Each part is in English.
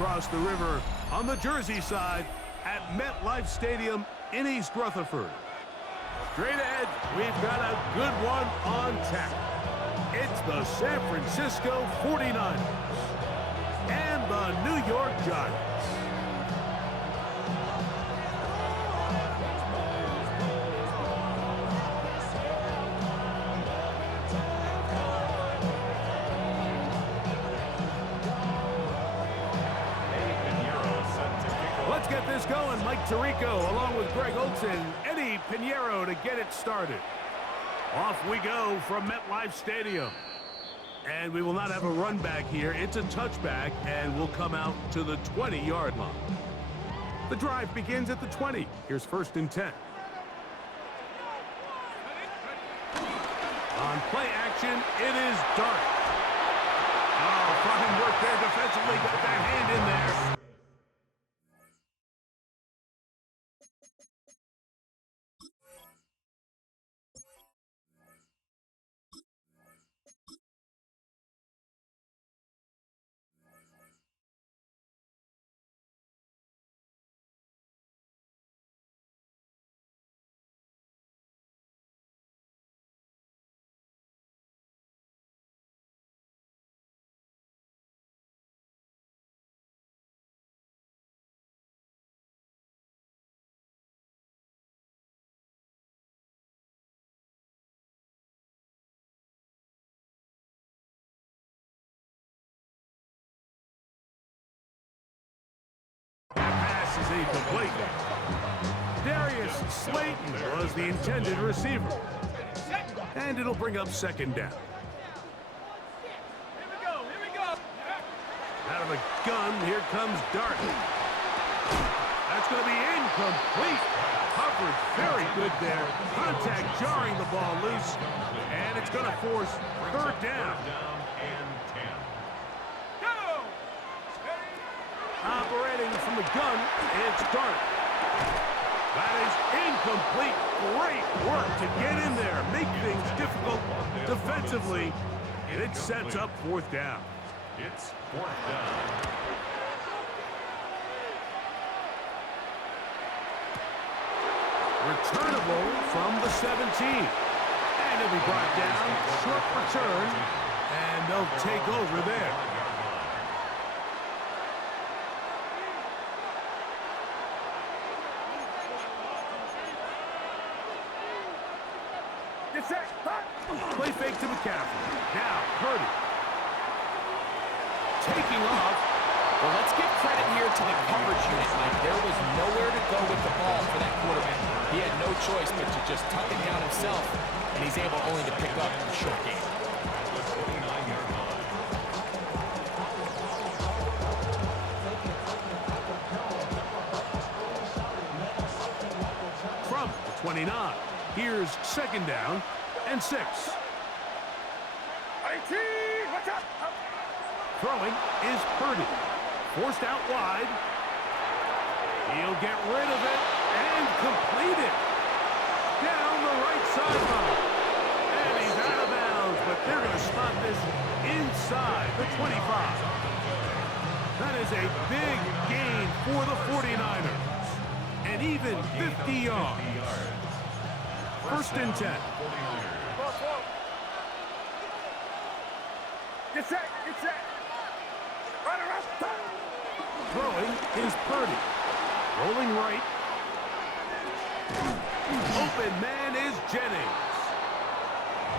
across the river on the Jersey side at MetLife Stadium in East Rutherford. Straight ahead, we've got a good one on tap. It's the San Francisco 49ers and the New York Giants. Let's get this going. Mike Tirico along with Greg Olson, Eddie Pinheiro to get it started. Off we go from MetLife Stadium. And we will not have a run back here. It's a touchback, and we'll come out to the 20-yard line. The drive begins at the 20. Here's 1st and 10. On play action, it is Dart. Oh, fine work there defensively. Got that hand in there. Pass is incomplete. Darius Slayton was the intended receiver. And it'll bring up 2nd down. Here we go. Out of the gun, here comes Dart. That's going to be incomplete. Coverage very good there. Contact jarring the ball loose. And it's going to force 3rd down. Operating from the gun, it's Dart. That is incomplete. Great work to get in there, make things difficult defensively, and it sets up 4th down. It's 4th down. Returnable from the 17. And it'll be brought down, short return, and they'll take over there. Play fake to McCaffrey. Now, Purdy. Taking off. Well, let's give credit here to the coverage unit, Mike. There was nowhere to go with the ball for that quarterback. He had no choice but to just tuck it down himself, and he's able only to pick up a short gain. From the 29. Here's 2nd down and 6. Throwing is Purdy. Forced out wide. He'll get rid of it and complete it. Down the right sideline. And he's out of bounds, but they're going to spot this inside the 25. That is a big gain for the 49ers. And even 50 yards. 1st and 10. Get set. Throwing is Purdy. Rolling right. Open man is Jennings.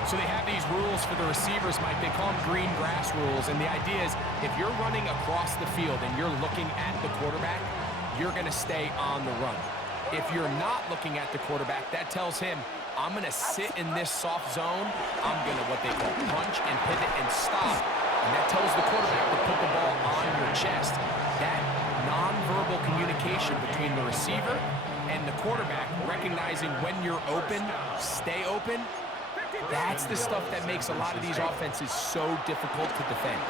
So they have these rules for the receivers, Mike. They call them green grass rules. And the idea is if you're running across the field and you're looking at the quarterback, you're going to stay on the run. If you're not looking at the quarterback, that tells him, I'm going to sit in this soft zone. I'm going to what they call punch and pivot and stop. And that tells the quarterback to put the ball on your chest. That nonverbal communication between the receiver and the quarterback, recognizing when you're open, stay open, that's the stuff that makes a lot of these offenses so difficult to defend.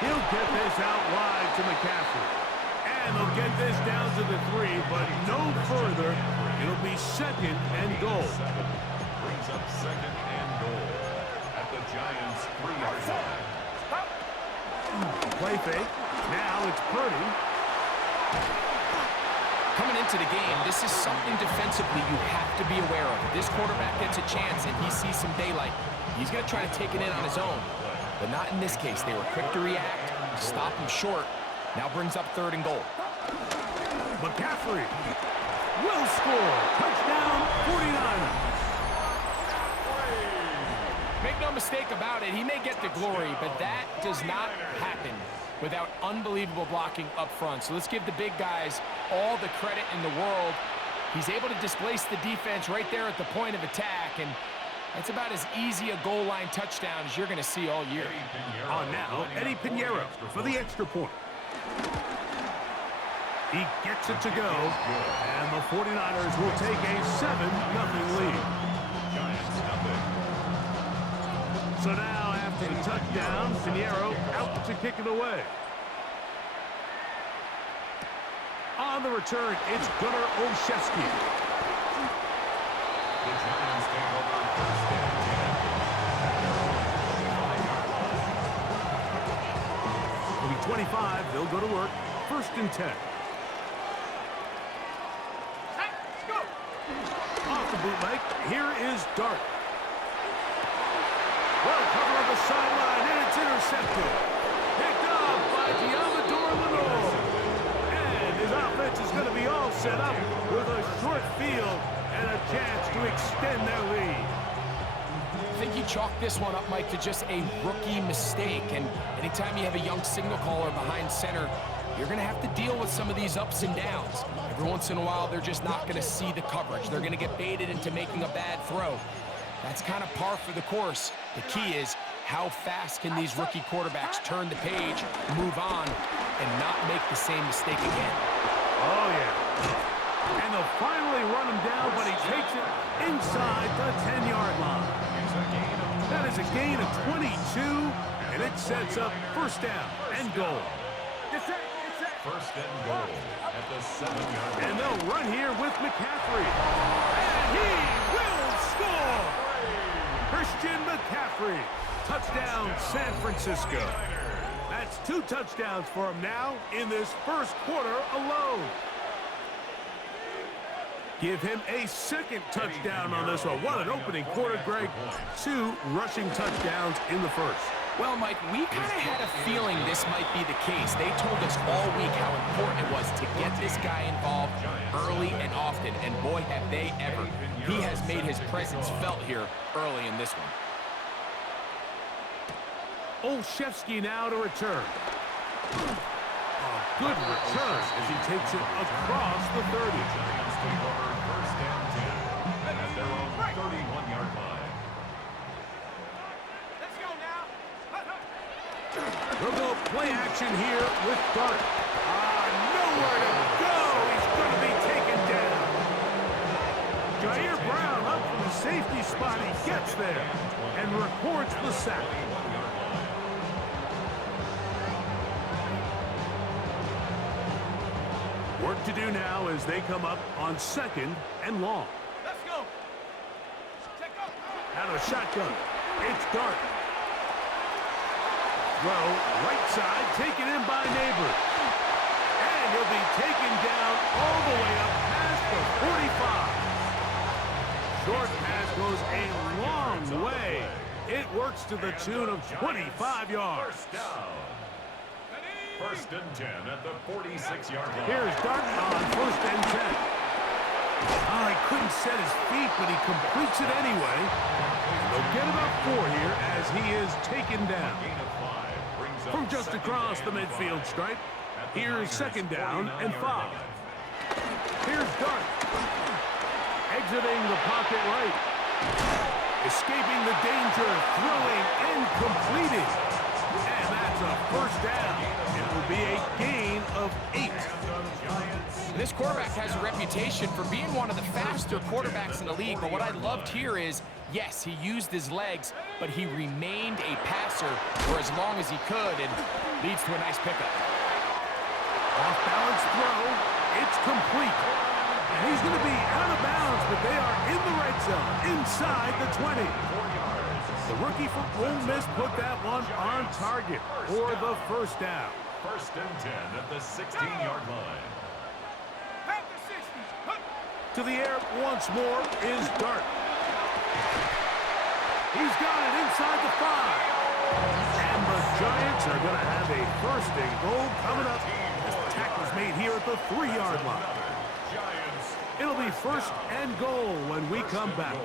He'll get this out wide to McCaffrey. And they'll get this down to the 3, but no further. It'll be 2nd and goal. Brings up 2nd and goal at the Giants' 3-yard line. Play fake. Now it's Purdy. Coming into the game, this is something defensively you have to be aware of. If this quarterback gets a chance and he sees some daylight, he's going to try to take it in on his own. But not in this case. They were quick to react, stop him short. Now brings up 3rd and goal. McCaffrey will score. Touchdown, 49ers. Make no mistake about it, he may get the glory, but that does not happen without unbelievable blocking up front. So let's give the big guys all the credit in the world. He's able to displace the defense right there at the point of attack, and that's about as easy a goal line touchdown as you're going to see all year. On now, Eddie Pinheiro for the extra point. He gets it to go, and the 49ers will take a 7-0 lead. So now, after the touchdown, Pinheiro out to kick it away. On the return, it's Gunnar Olszewski. The Giants take over 1st and 10. It'll be 25. They'll go to work. 1st and 10. Off the bootleg, here is Dart. Well covered on the sideline, and it's intercepted. Picked off by Diamador Lenore. And his offense is going to be all set up with a short field and a chance to extend their lead. I think you chalk this one up, Mike, to just a rookie mistake. And anytime you have a young signal caller behind center, you're going to have to deal with some of these ups and downs. Every once in a while, they're just not going to see the coverage. They're going to get baited into making a bad throw. That's kind of par for the course. The key is how fast can these rookie quarterbacks turn the page, move on, and not make the same mistake again. Oh, yeah. And they'll finally run him down, but he takes it inside the 10-yard line. That is a gain of 22, and it sets up 1st down and goal. 1st and goal at the 7-yard line. And they'll run here with McCaffrey. And he will score! Christian McCaffrey. Touchdown, San Francisco. That's 2 touchdowns for him now in this 1st quarter alone. Give him a 2nd touchdown on this one. What an opening quarter, Greg. 2 rushing touchdowns in the 1st. Well, Mike, we kind of had a feeling this might be the case. They told us all week how important it was to get this guy involved early and often, and boy, have they ever. He has made his presence felt here early in this one. Olszewski now to return. A good return as he takes it across the 30. Giants take over 1st and 10 at their own 31-yard line. They'll go play action here with Dart. Nowhere to go. He's going to be taken down. Jair Brown up from the safety spot. He gets there and records the sack. Work to do now as they come up on 2nd and long. Let's go. Check up. Out of shotgun. It's Dart. Throw, right side, taken in by Neighbors. And he'll be taken down all the way up past the 45. Short pass goes a long way. It works to the tune of 25 yards. 1st down. 1st and 10 at the 46-yard line. Here's Dart on 1st and 10. Oh, he couldn't set his feet, but he completes it anyway. And they'll get about 4 here as he is taken down. From just across the midfield stripe, here's 2nd down and 5. Here's Dart. Exiting the pocket right. Escaping the danger, throwing and completing. And that's a 1st down. It will be a gain of 8. This quarterback has a reputation for being one of the faster quarterbacks in the league, but what I loved here is, yes, he used his legs, but he remained a passer for as long as he could, and leads to a nice pickup. Off-balance throw. It's complete. And he's going to be out of bounds, but they are in the red zone, inside the 20. The rookie from Ole Miss put that one on target for the 1st down. First and 10 at the 16-yard line. Half the 60. Huh. To the air once more is Dart. He's got it inside the 5. And the Giants are going to have a first and goal coming up as the tackle's made here at the 3-yard line. It'll be first and goal when we come back.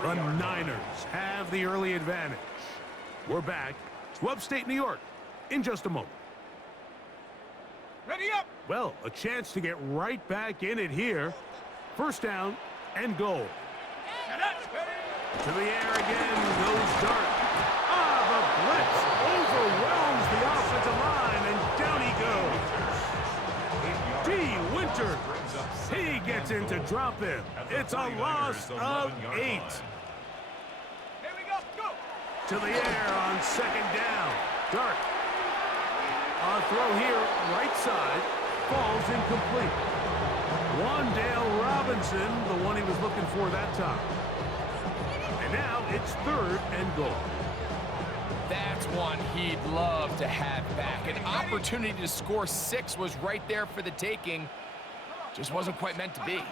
The Niners have the early advantage. We're back to upstate New York in just a moment. Ready up. Well, a chance to get right back in it here. First down and goal. To the air again goes Dart. The blitz overwhelms the offensive line, and down he goes. D. Winter. He gets in to drop him. It's a loss of 8. Here we go. Go. To the air on second down. Dart. A throw here, right side, falls incomplete. Wandale Robinson, the one he was looking for that time. And now it's third and goal. That's one he'd love to have back. An opportunity to score 6 was right there for the taking. Just wasn't quite meant to be.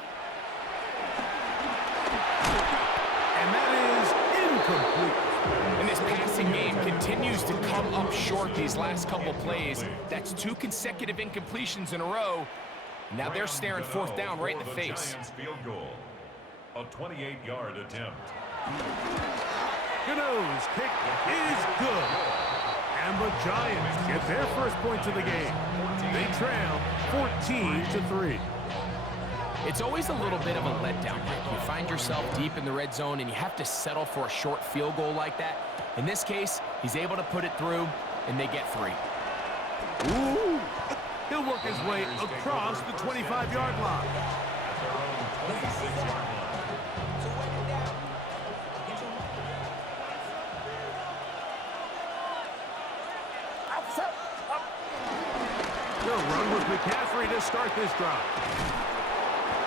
And that is incomplete. And this passing game continues to come up short these last couple plays. That's 2 consecutive incompletions in a row. Now they're staring fourth down right in the face. Field goal. A 28-yard attempt. Gano's kick is good. And the Giants get their first points of the game. They trail 14-3. It's always a little bit of a letdown. You find yourself deep in the red zone and you have to settle for a short field goal like that. In this case, he's able to put it through, and they get 3. Ooh! He'll work his way across the 25-yard line. At their own 26-yard line. They'll run with McCaffrey to start this drive.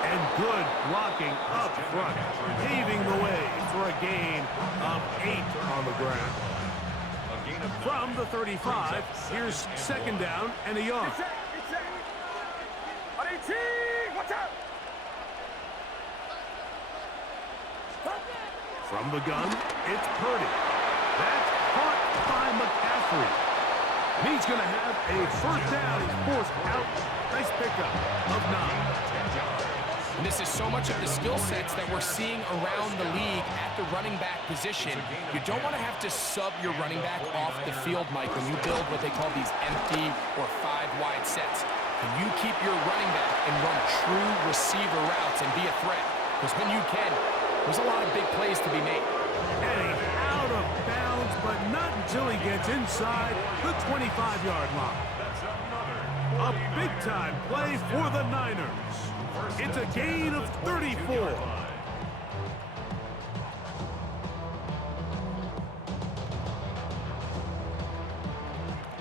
And good blocking up front, paving the way for a gain of 8 on the ground. From the 35, here's second down and a yard. From the gun, it's Purdy. That's caught by McCaffrey. And he's going to have a first down. He's forced out. Nice pickup of 9. And this is so much of the skill sets that we're seeing around the league at the running back position. You don't want to have to sub your running back off the field, Mike, when you build what they call these empty or 5-wide sets. Can you keep your running back and run true receiver routes and be a threat? Because when you can, there's a lot of big plays to be made. And he's out of bounds, but not until he gets inside the 25-yard line. A big-time play for the Niners. It's a gain of 34.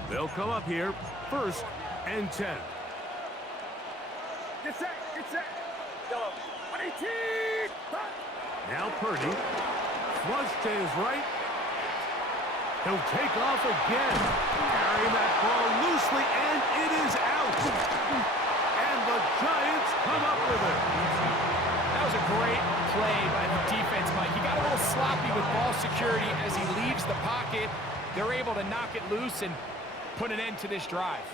They'll come up here, first and 10. Get set. Get set. Go. 18. Now Purdy. Flush to his right. He'll take off again. Carrying that ball loosely, and it is out. And the Giants come up with it. That was a great play by the defense, Mike. He got a little sloppy with ball security as he leaves the pocket. They're able to knock it loose and put an end to this drive.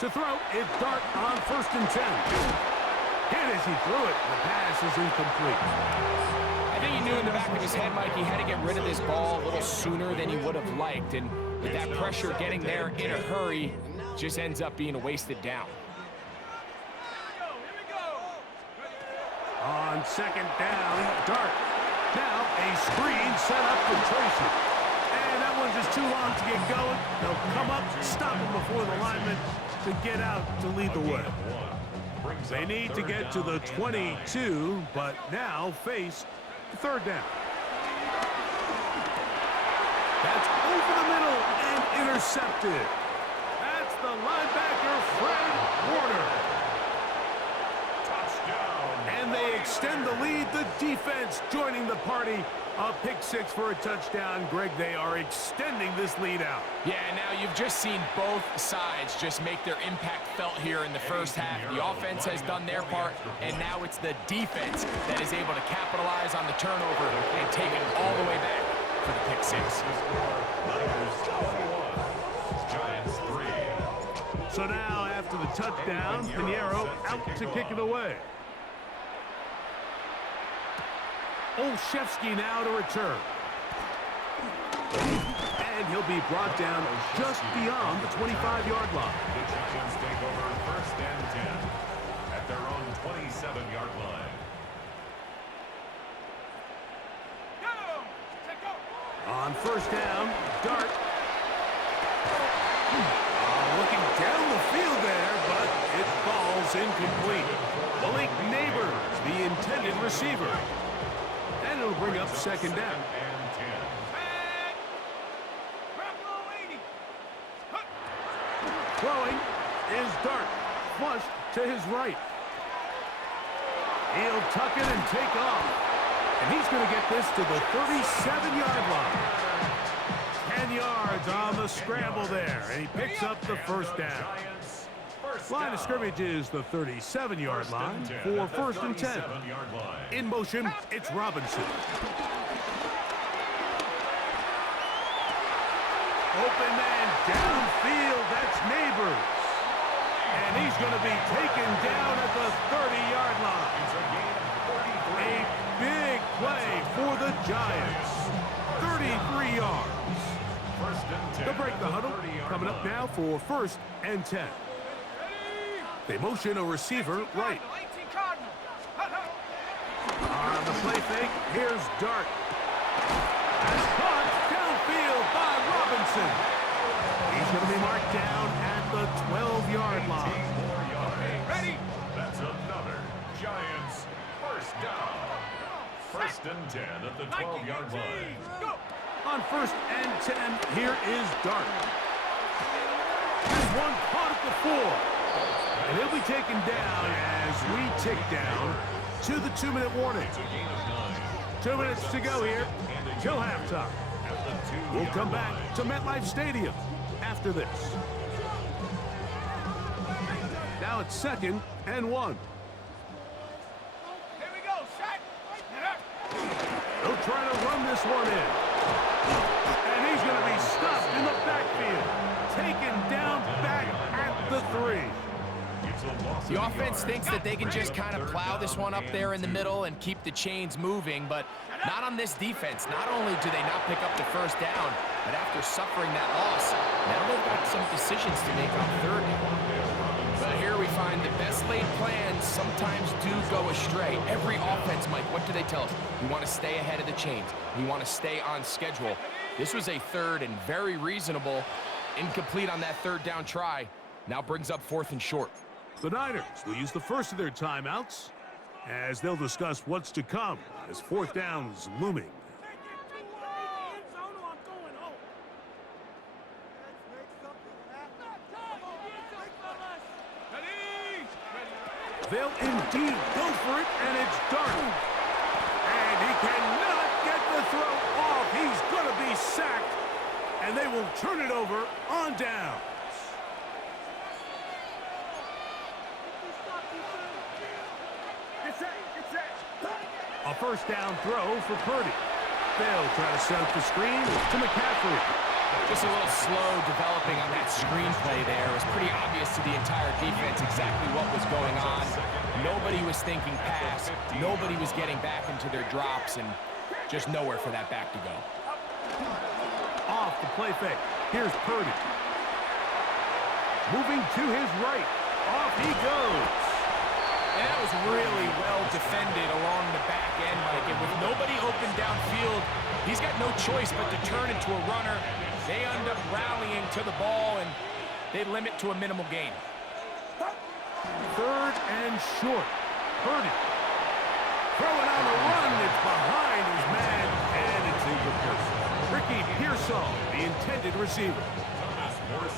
To throw, it's Dart on first and 10. Hit as he threw it. The pass is incomplete. I think he knew in the back of his head, Mike, he had to get rid of this ball a little sooner than he would have liked. And with that pressure getting there in a hurry, just ends up being a wasted down. Here we go. On second down, Dart. Now a screen set up for Tracy. And that one's just too long to get going. They'll come up, stop him before the lineman to get out to lead the way. They need to get to the 22, but now face third down. That's over the middle and intercepted. That's the linebacker, Fred Warner. Touchdown. And they extend the lead. The defense joining the party A pick six for a touchdown. Greg, they are extending this lead out. Yeah, now you've just seen both sides just make their impact felt here in the first half. The offense has done their part, and now it's the defense that is able to capitalize on the turnover and take it all the way back for the pick six. So now, after the touchdown, Pinheiro out to kick it away. Olszewski now to return. And he'll be brought down just beyond the 25-yard line. The Giants take over 1st and 10 at their own 27-yard line. On 1st down, Dart. Looking down the field there, but it falls incomplete. Malik Neighbors, the intended receiver. And it'll bring up 2nd down. Throwing is Dart, flushed to his right. He'll tuck it and take off. And he's going to get this to the 37-yard line. 10 yards on the scramble there, and he picks up the 1st down. Line of scrimmage is the 37-yard line for 1st and 10. In motion, it's Robinson. Open man downfield, that's Neighbors. And he's going to be taken down at the 30-yard line. A big play for the Giants. 33 yards. They'll break the huddle. Coming up now for 1st and 10. They motion a receiver right. On the play fake, here's Dart. That's caught downfield by Robinson. He's going to be marked down at the 12-yard line. Ready? That's another Giants 1st down. 1st and 10 at the 12-yard line. On 1st and 10, here is Dart. This one caught at the 4. And he'll be taken down as we tick down to the 2-minute warning. 2 minutes to go here till halftime. We'll come back to MetLife Stadium after this. Now it's 2nd and 1. Here we go, shot. They'll try to run this one in. And he's going to be stopped in the backfield. Taken down back at the 3. The offense thinks that they can just kind of plow this one up there in the middle and keep the chains moving, but not on this defense. Not only do they not pick up the 1st down, but after suffering that loss, now they've got some decisions to make on 3rd down. But here we find the best laid plans sometimes do go astray. Every offense, Mike, what do they tell us? We want to stay ahead of the chains. We want to stay on schedule. This was a 3rd and very reasonable, incomplete on that 3rd down try. Now brings up 4th and short. The Niners will use the first of their timeouts as they'll discuss what's to come as 4th down's looming. They'll indeed go for it, and it's Dart. And he cannot get the throw off. He's going to be sacked, and they will turn it over on down. A 1st down throw for Purdy. They'll try to set up the screen to McCaffrey. Just a little slow developing on that screenplay there. It was pretty obvious to the entire defense exactly what was going on. Nobody was thinking pass. Nobody was getting back into their drops, and just nowhere for that back to go. Off the play fake. Here's Purdy. Moving to his right. Off he goes. And that was really well defended along the back end, Mike. And with nobody open downfield, he's got no choice but to turn into a runner. They end up rallying to the ball, and they limit to a minimal gain. 3rd and short. Purdy. Throwing on the run. It's behind his man, and it's incomplete. Ricky Pearsall, the intended receiver.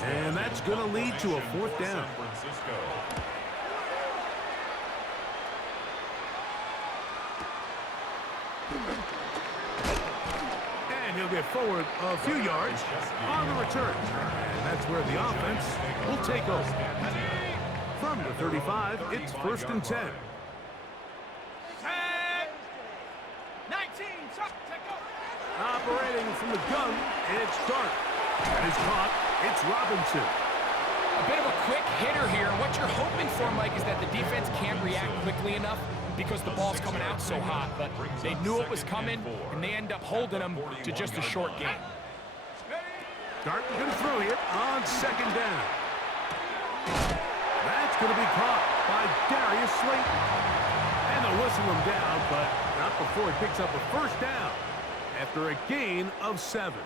And that's going to lead to a 4th down. get forward a few yards on the return. And that's where the offense will take over. From the 35, it's 1st and 10. 10, 19, take over. Operating from the gun, it's Dart. That is caught. It's Robinson. A bit of a quick hitter here. What you're hoping for, Mike, is that the defense can't react quickly enough because the ball's coming out so hot. But they knew it was coming, and they end up holding them to just a short game. Dart going to throw here on 2nd down. That's going to be caught by Darius Slayton. And they'll whistle him down, but not before he picks up a 1st down after a gain of 7.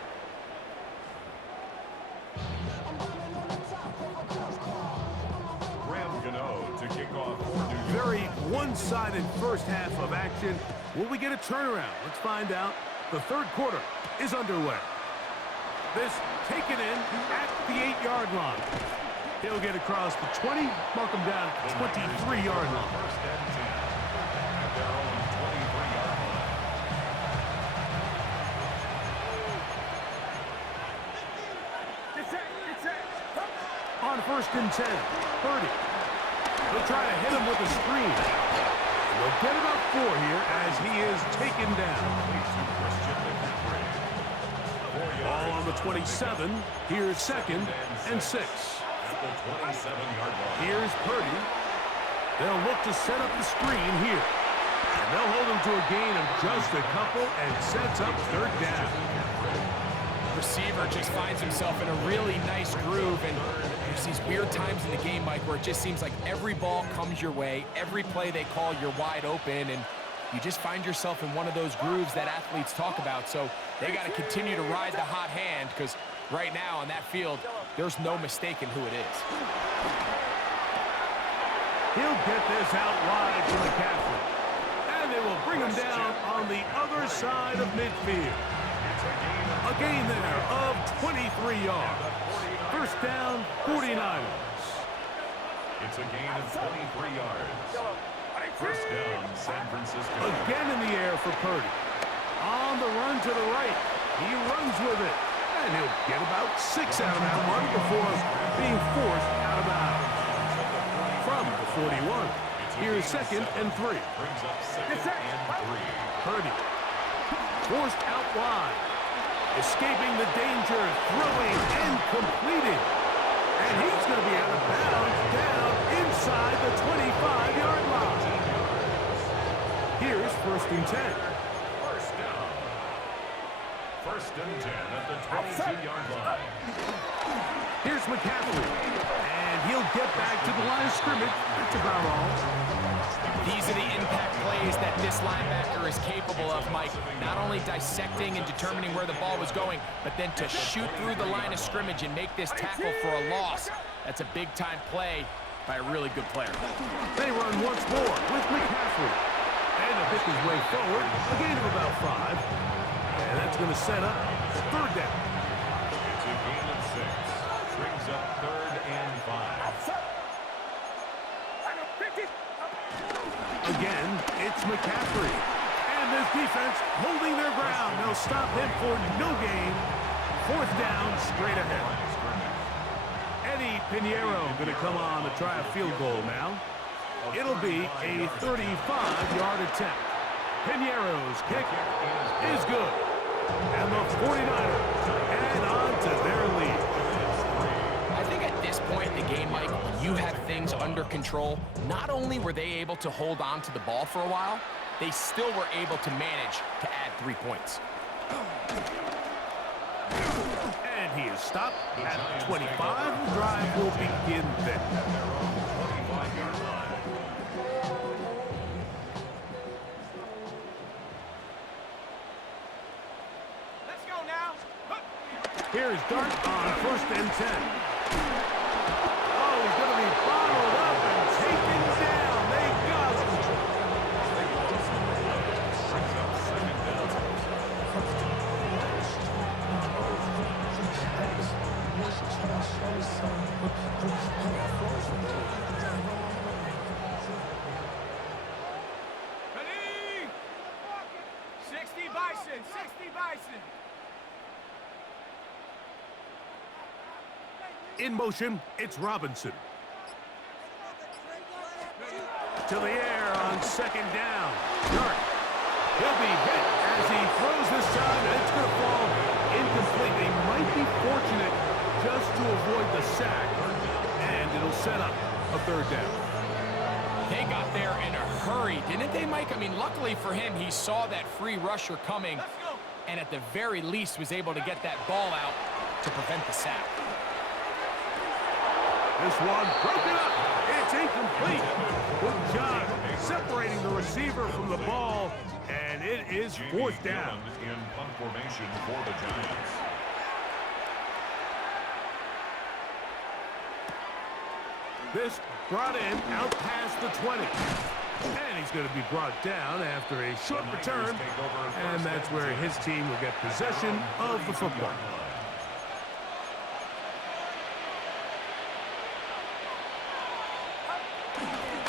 To kick off for New York. Very one-sided first half of action. Will we get a turnaround? Let's find out. The 3rd quarter is underway. This taken in at the 8-yard line. He'll get across the 20, mark him down at the 23-yard line. 1st and 10 at their own 23-yard line. On 1st and 10, Purdy. They'll try to hit him with a screen. They'll get about 4 here as he is taken down. Ball on the 27. Here's 2nd and 6. At the 27-yard line. Here's Purdy. They'll look to set up the screen here. And they'll hold him to a gain of just a couple and sets up 3rd down. Receiver just finds himself in a really nice groove, and there's these weird times in the game, Mike, where it just seems like every ball comes your way, every play they call, you're wide open, and you just find yourself in one of those grooves that athletes talk about. So they got to continue to ride the hot hand, because right now on that field, there's no mistaking who it is. He'll get this out wide to McCaffrey. And they will bring him down on the other side of midfield. A gain there of 23 yards. 1st down, 49ers. It's a gain of 23 yards. 1st down, San Francisco. Again in the air for Purdy. On the run to the right. He runs with it. And he'll get about 6 out of that one before being forced out of bounds. From the 41, here's 2nd and 3. Brings up 2nd and 3. Purdy forced out wide. Escaping the danger, throwing and completing. And he's going to be out of bounds down inside the 25-yard line. Here's 1st and 10. 1st down. 1st and 10 at the 22-yard line. Here's McCaffrey. And he'll get back to the line of scrimmage. That's about all. These are the impact plays that this linebacker is capable of, Mike. Not only dissecting and determining where the ball was going, but then to shoot through the line of scrimmage and make this tackle for a loss. That's a big-time play by a really good player. They run once more with McCaffrey. And he'll pick his way forward. A gain of about 5. And that's going to set up 3rd down. It's a gain of 6. Brings up 3rd and 5. Again, it's McCaffrey. And this defense holding their ground. They'll stop him for no gain. 4th down, straight ahead. Eddie Pinheiro going to come on to try a field goal now. It'll be a 35-yard attempt. Pinheiro's kick is good. And the 49ers add on to their lead. I think at this point in the game, Mike, when you have things under control, not only were they able to hold on to the ball for a while, they still were able to manage to add 3 points. And he is stopped at 25. The drive will begin then. Let's go now. Here's Dart on 1st and 10. Oh, he's going to be bottled up and taken down. They got him. Ready? 60 Bison, 60 Bison. In motion, it's Robinson. To the air on second down. Dart. He'll be hit as he throws this time, and it's going to fall incomplete. They might be fortunate just to avoid the sack, and it'll set up a third down. They got there in a hurry, didn't they, Mike? I mean, luckily for him, he saw that free rusher coming, and at the very least was able to get that ball out to prevent the sack. This one broken up. It's incomplete. Good job separating the receiver from the ball, and it is fourth down. In punt formation for the Giants. This brought in out past the 20. And he's going to be brought down after a short return, and that's where his team will get possession of the football.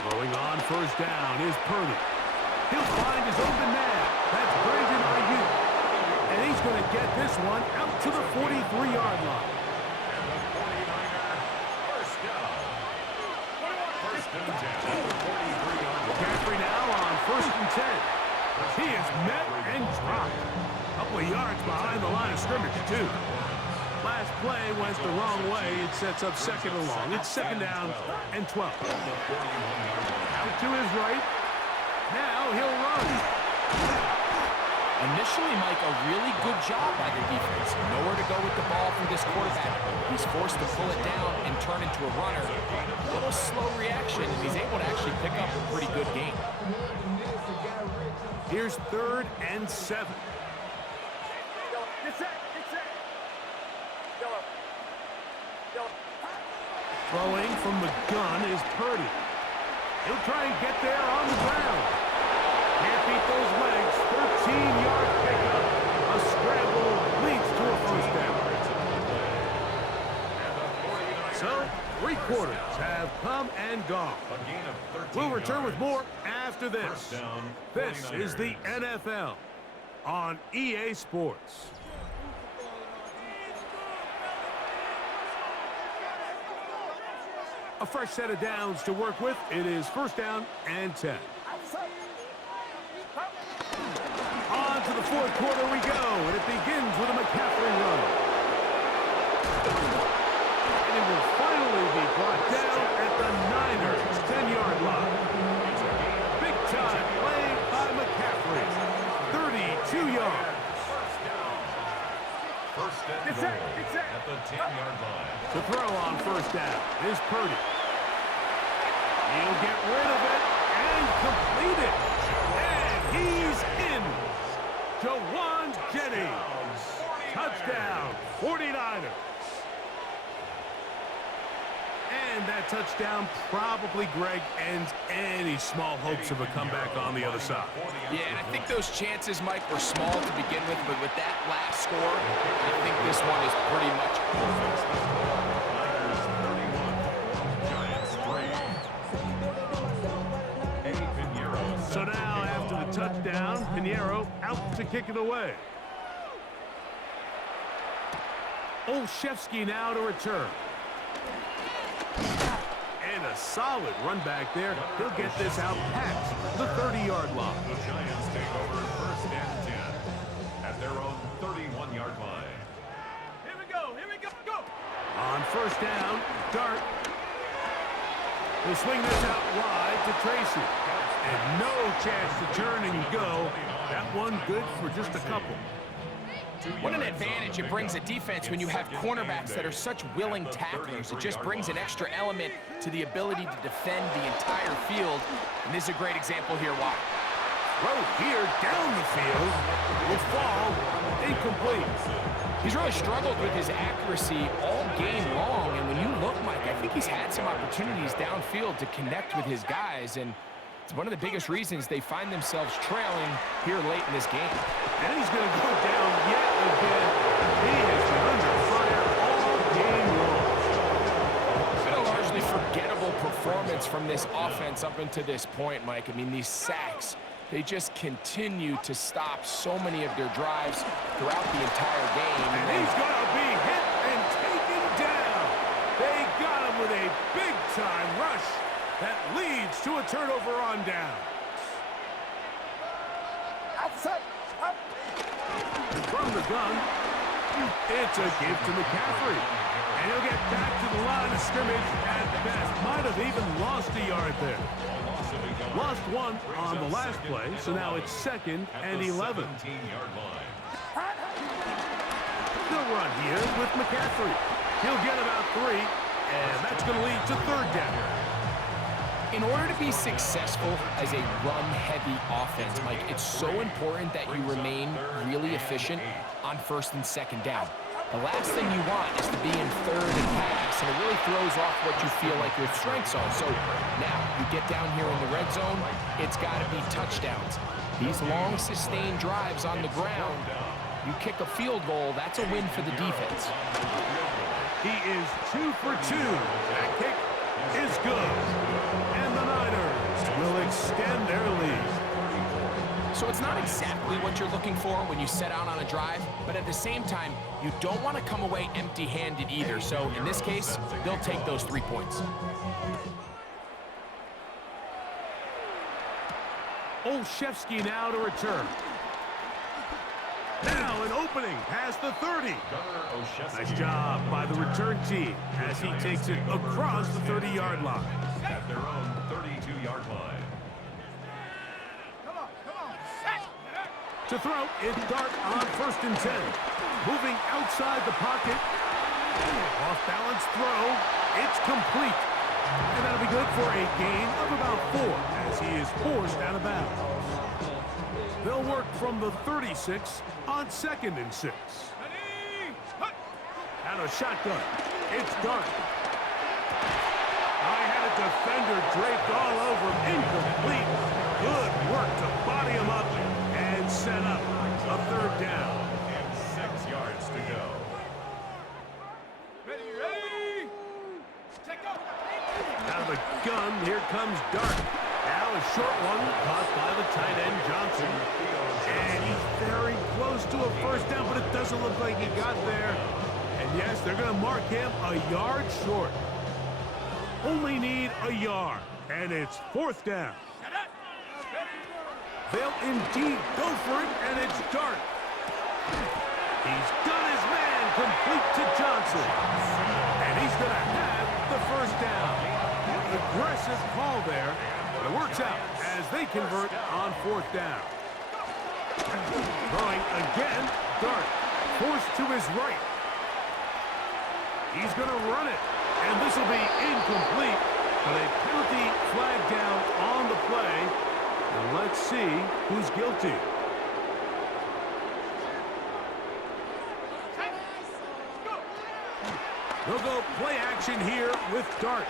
Throwing on first down is Purdy. He'll find his open man. That's Brandon Ayuk. And he's going to get this one out to the 43-yard line. And the 49er, first down. First and 10 at the 43-yard line. McCaffrey now on first and 10. He is met and dropped. A couple of yards behind the line of scrimmage, too. Last play went the wrong way. It sets up second and long. It's second down and 12. Out to his right. Now he'll run. Initially, Mike, a really good job by the defense. Nowhere to go with the ball for this quarterback. He's forced to pull it down and turn into a runner. A little slow reaction, and he's able to actually pick up a pretty good game. Here's third and 7. Throwing from the gun is Purdy. He'll try and get there on the ground. Can't beat those legs. 13-yard pickup. A scramble leads to a first down. So, 3 quarters have come and gone. We'll return with more after this. This is the NFL on EA Sports. A fresh set of downs to work with. It is first down and 10. On to the fourth quarter we go, and it begins with a McCaffrey run. And it will finally be brought down at the Niners' 10-yard line. Big time play by McCaffrey. 32 yards. First and goal at the 10-yard line. To throw on first down is Purdy. He'll get rid of it and complete it. And he's in. Jawan Jennings. Touchdown, 49ers. And that touchdown probably, Greg, ends any small hopes of a comeback on the other side. Yeah, and I think those chances, Mike, were small to begin with, but with that last score, I think this one is pretty much over. So now, after the touchdown, Pinheiro out to kick it away. Olszewski now to return. And a solid run back there. He'll get this out past the 30-yard line. The Giants take over first and 10 at their own 31-yard line. Here we go, go! On first down, Dart. He'll swing this out wide to Tracy. And no chance to turn and go. That one good for just a couple. What an advantage it brings a defense when you have cornerbacks that are such willing tacklers. It just brings an extra element to the ability to defend the entire field. And this is a great example here why. Throw here down the field. Will fall incomplete. He's really struggled with his accuracy all game long. And when you look, Mike, I think he's had some opportunities downfield to connect with his guys. And it's one of the biggest reasons they find themselves trailing here late in this game. And he's going to go down yet again. He has been under fire all game long. It's been a largely forgettable performance from this offense up until this point, Mike. I mean, these sacks, they just continue to stop so many of their drives throughout the entire game. And he's going to be hit and taken down. They That leads to a turnover on down. From the gun, it's a give to McCaffrey. And he'll get back to the line of scrimmage at best. Might have even lost a yard there. Lost one on the last play, so now it's 2nd and 11. They'll run here with McCaffrey. He'll get about 3, and that's going to lead to 3rd down. In order to be successful as a run-heavy offense, Mike, it's so important that you remain really efficient on 1st and 2nd down. The last thing you want is to be in 3rd and pass, and it really throws off what you feel like your strengths are. So now you get down here in the red zone, it's got to be touchdowns. These long, sustained drives on the ground, you kick a field goal, that's a win for the defense. He is 2 for 2. That kick is good. And the Niners will extend their lead. So it's not exactly what you're looking for when you set out on a drive, but at the same time, you don't want to come away empty-handed either. So in this case, they'll take those 3 points. Olszewski now to return. Now an opening past the 30. Nice job by the return team as he takes it across the 30-yard line. At their own 32-yard line. To throw, it's Dart on 1st and 10. Moving outside the pocket. Off-balance throw. It's complete. And that'll be good for a gain of about 4 as he is forced out of bounds. They'll work from the 36 on 2nd and 6. Out of shotgun. It's Dart. I had a defender draped all over him. Incomplete. Good work to body him up and set up a 3rd down. And 6 yards to go. Ready? Take off. Out of the gun, here comes Dart. Now a short one caught by the tight end Johnson. And he's very close to a 1st down, but it doesn't look like he got there. And yes, they're going to mark him a yard short. Only need a yard, and it's 4th down. They'll indeed go for it, and it's Dart. He's got his man complete to Johnson. And he's going to have the 1st down. Aggressive call there, but it works out as they convert on 4th down. Throwing again, Dart forced to his right. He's going to run it, and this will be incomplete, but a penalty flag down on the play. And let's see who's guilty. They'll go play action here with Dart.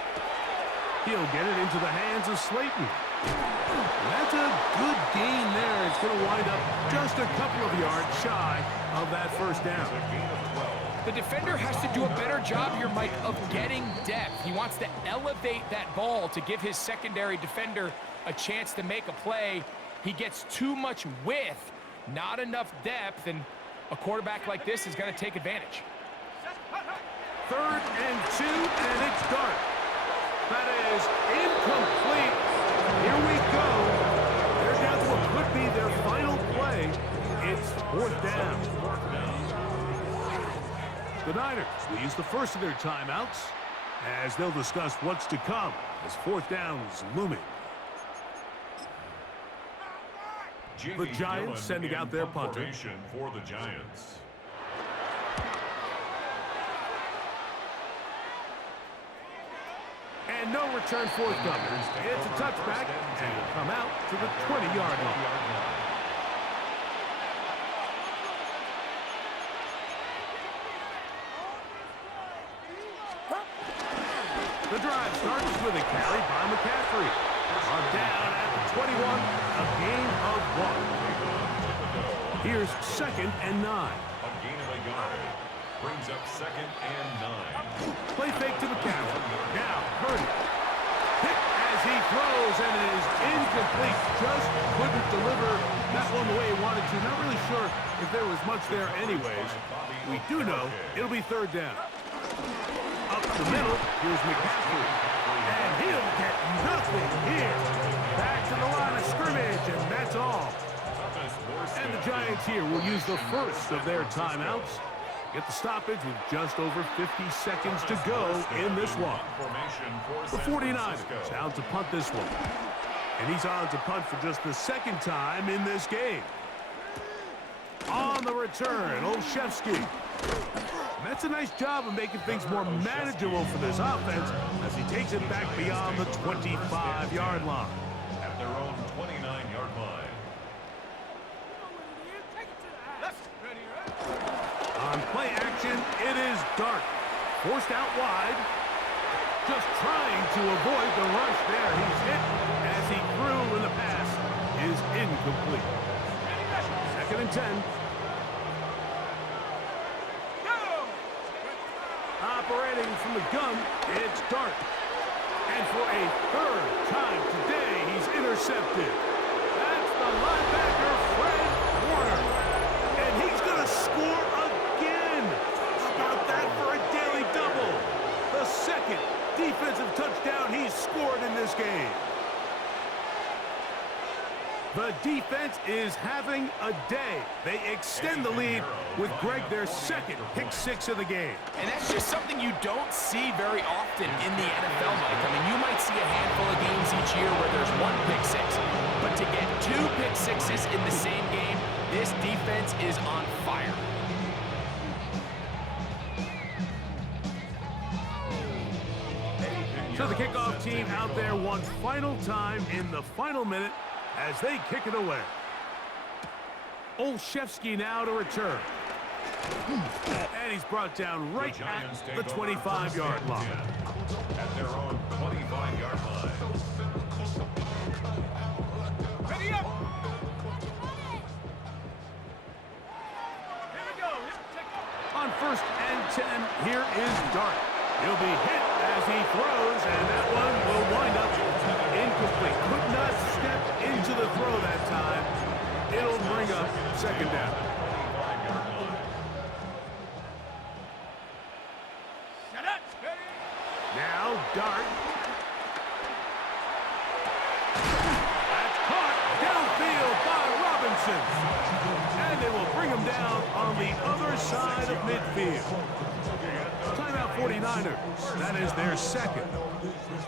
He'll get it into the hands of Slayton. That's a good gain there. It's going to wind up just a couple of yards shy of that 1st down. The defender has to do a better job here, Mike, of getting depth. He wants to elevate that ball to give his secondary defender a chance to make a play. He gets too much width, not enough depth, and a quarterback like this is going to take advantage. 3rd and 2, and it's Dart. That is incomplete. Here we go. They're down to what could be their final play. It's 4th down. The Niners will use the first of their timeouts as they'll discuss what's to come as 4th down is looming. The Giants sending out their punter. For the Giants. And no return forthcoming. It's a touchback, and will come out to the 20-yard line. The drive starts with a carry by McCaffrey. On down at the 21, a gain of 1. Here's 2nd and 9. A gain of a yard. Brings up 2nd and 9. Play fake to McCaffrey. Now, Purdy. Hit as he throws, and it is incomplete. Just couldn't deliver that one the way he wanted to. Not really sure if there was much there anyways. We do know it'll be 3rd down. Up the middle, here's McCaffrey. And he'll get nothing here. Back to the line of scrimmage, and that's all. And the Giants here will use the first of their timeouts. Get the stoppage with just over 50 seconds to go in this one. The 49ers out to punt this one. And he's on to punt for just the second time in this game. On the return, Olszewski. That's a nice job of making things more manageable for this offense as he takes it back beyond the 25-yard line. At their own 29-yard line. On play action, it is Dart. Forced out wide. Just trying to avoid the rush there. He's hit as he threw when the pass is incomplete. 2nd and 10. Operating from the gun, it's Dart. And for a 3rd time today, he's intercepted. That's the linebacker, Fred Warner. And he's going to score again. How about that for a daily double? The 2nd defensive touchdown he's scored in this game. The defense is having a day. They extend the lead with Greg their 2nd pick 6 of the game. And that's just something you don't see very often in the NFL, Mike. I mean, you might see a handful of games each year where there's 1 pick 6. But to get 2 pick 6s in the same game, this defense is on fire. So the kickoff team out there one final time in the final minute as they kick it away. Olszewski now to return. And he's brought down right at the 25-yard line. At their own 25-yard line. Ready up! Here we go. On 1st and 10, here is Dart. He'll be hit as he throws, and that one will wind up incomplete. Could not step into the throw that time. It'll bring up 2nd down. Now Dart. That's caught downfield by Robinson. And they will bring him down on the other side of midfield. Timeout 49ers. That is their 2nd.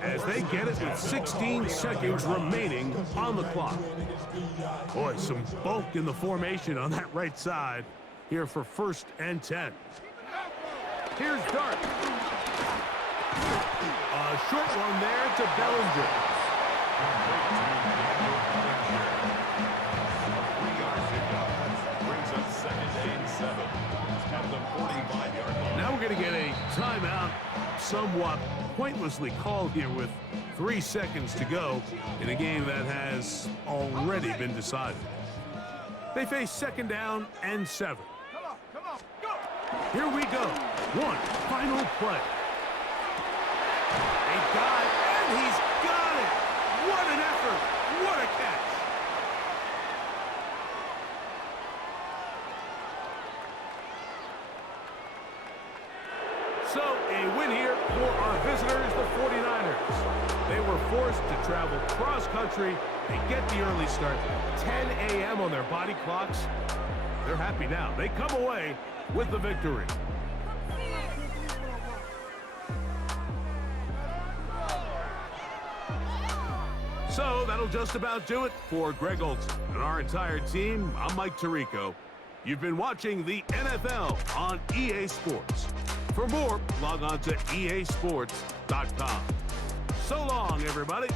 As they get it with 16 seconds remaining on the clock. Boy, some bulk in the formation on that right side here for 1st and 10. Here's Dart. A short one there to Bellinger. Now we're going to get a timeout, somewhat pointlessly called here with 3 seconds to go in a game that has already been decided. They face 2nd down and 7. Come on, go! Here we go. One final play. A dive, and he's got it. What an effort. What a catch. So, a win here for our visitors, the 49ers. They were forced to travel cross-country. They get the early start, 10 a.m. on their body clocks. They're happy now. They come away with the victory. So, that'll just about do it for Greg Olson and our entire team. I'm Mike Tirico. You've been watching the NFL on EA Sports. For more, log on to easports.com. So long, everybody.